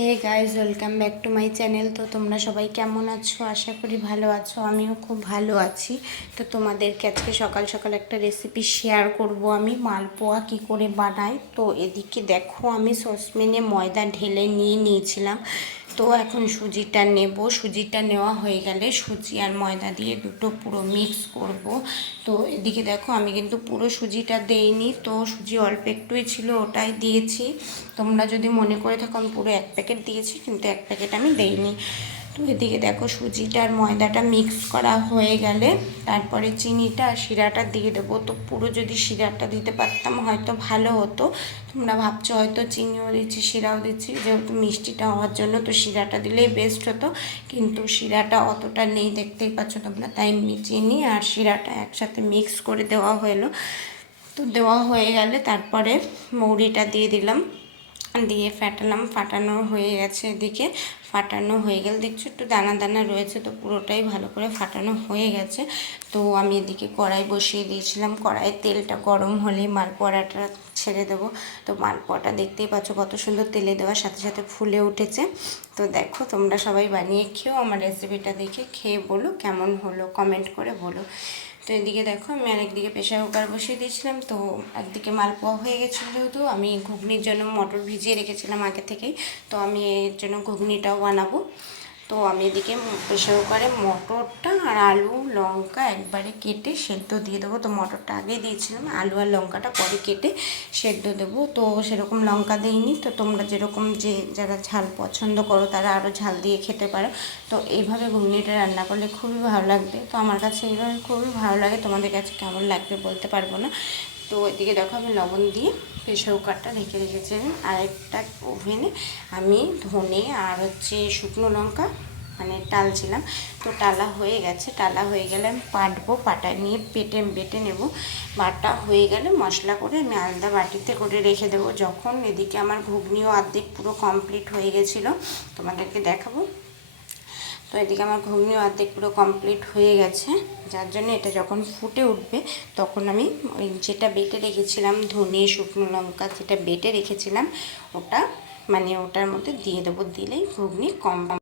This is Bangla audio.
Hey guys welcome back to my channel তো তোমরা সবাই কেমন আছো? আশা করি ভালো আছো। আমিও খুব ভালো আছি। তো তোমাদেরকে আজকে সকাল সকাল একটা রেসিপি শেয়ার করব আমি। মালপোয়া কি করে বানাই? তো এদিকে দেখো, আমি সসপ্যানে ময়দা ঢেলে নিয়ে নিয়েছিলাম। তো এখন সুজিটা নেব। সুজিটা নেওয়া হয়ে গেলে সুজি আর ময়দা দিয়ে দুটো পুরো মিক্স করব। তো এদিকে দেখো আমি কিন্তু পুরো সুজিটা দেইনি, তো সুজি অল্প একটুই ছিল, ওটাই দিয়েছি। তোমরা যদি মনে করে থাকো আমি পুরো এক প্যাকেট দিয়েছি, কিন্তু এক প্যাকেট আমি দেইনি। তো এদিকে দেখো সুজিটা আর ময়দাটা মিক্স করা হয়ে গেলে, তারপরে চিনিটা আর শিরাটা দিয়ে দেবো। তো পুরো যদি শিরাটা দিতে পারতাম হয়তো ভালো হতো। তোমরা ভাবছ হয়তো চিনিও দিচ্ছি, শিরাও দিচ্ছি, যেহেতু মিষ্টিটা হওয়ার জন্য তো শিরাটা দিলেই বেস্ট হতো। কিন্তু শিরাটা অতটা নেই, দেখতেই পাচ্ছ তোমরা, তাই চিনি আর শিরাটা একসাথে মিক্স করে দেওয়া হলো। তো দেওয়া হয়ে গেলে তারপরে মৌরিটা দিয়ে দিলাম। দিয়ে ফাটালাম, ফাটানো হয়ে গেছে এদিকে। ফাটানো হয়ে গেল, দেখছ একটু দানা দানা রয়েছে তো পুরোটাই ভালো করে ফাটানো হয়ে গেছে। তো আমি এদিকে কড়াই বসিয়ে দিয়েছিলাম। কড়াইয়ের তেলটা গরম হলে মালপোয়াটা ছেড়ে দেবো। তো মালপোয়াটা দেখতেই পাচ্ছ কত সুন্দর তেলে দেওয়ার সাথে সাথে ফুলে উঠেছে। তো দেখো তোমরা সবাই বানিয়ে খেও, আমার রেসিপিটা দেখে খেয়ে বলো, কেমন হলো কমেন্ট করে বলো। তো এদিকে দেখো আমি আরেকদিকে প্রেশার কুকার বসিয়ে দিয়েছিলাম, তো একদিকে মালপোয়া হয়ে গেছিল যেহেতু, আমি ঘুগনির জন্য মটর ভিজিয়ে রেখেছিলাম আগে থেকেই, তো আমি এর জন্য ঘুগনিটাও বানাবো। তো আমি এদিকে প্রেশার কুকারে মটরটা আর আলু, লঙ্কা একবারে কেটে সেদ্ধ দিয়ে দেবো। তো মটরটা আগেই দিয়েছিলাম, আলু আর লঙ্কাটা পরে কেটে সেদ্ধ দেবো। তো সেরকম লঙ্কা দিইনি। তো তোমরা যেরকম যে যারা ঝাল পছন্দ করো, তারা আরও ঝাল দিয়ে খেতে পারো। তো এইভাবে ঘুগনিটা রান্না করলে খুবই ভালো লাগবে। তো আমার কাছে এইভাবে খুবই ভালো লাগে। তোমাদের কাছে কেমন লাগবে বলতে পারব না। তো এদিকে দেখো আমি লবণ দিয়ে প্রেশার কুকারটা ঢেকে রেখেছি। আর একটা ওভেনে আমি ধনে আর হচ্ছে শুকনো লঙ্কা মানে টালছিলাম। তো টালা হয়ে গেছে, টালা হয়ে গেলে আমি পাটবো পাটা নিয়ে পেটে বেটে নেব। বাটা হয়ে গেলে মশলা করে আমি আলাদা বাটিতে করে রেখে দেবো। যখন এদিকে আমার ঘুগনিও অর্ধেক পুরো কমপ্লিট হয়ে গেছিল, তোমাদেরকে দেখাবো। তো এদিকে আমার ঘুগনি অর্ধেক পুরো কমপ্লিট হয়ে গেছে। যার জন্য এটা যখন ফুটে উঠবে, তখন আমি ওই যেটা বেটে রেখেছিলাম, ধনে, শুকনো লঙ্কা যেটা বেটে রেখেছিলাম, ওটা মানে ওটার মধ্যে দিয়ে দেবো। দিলেই ঘুগনি কম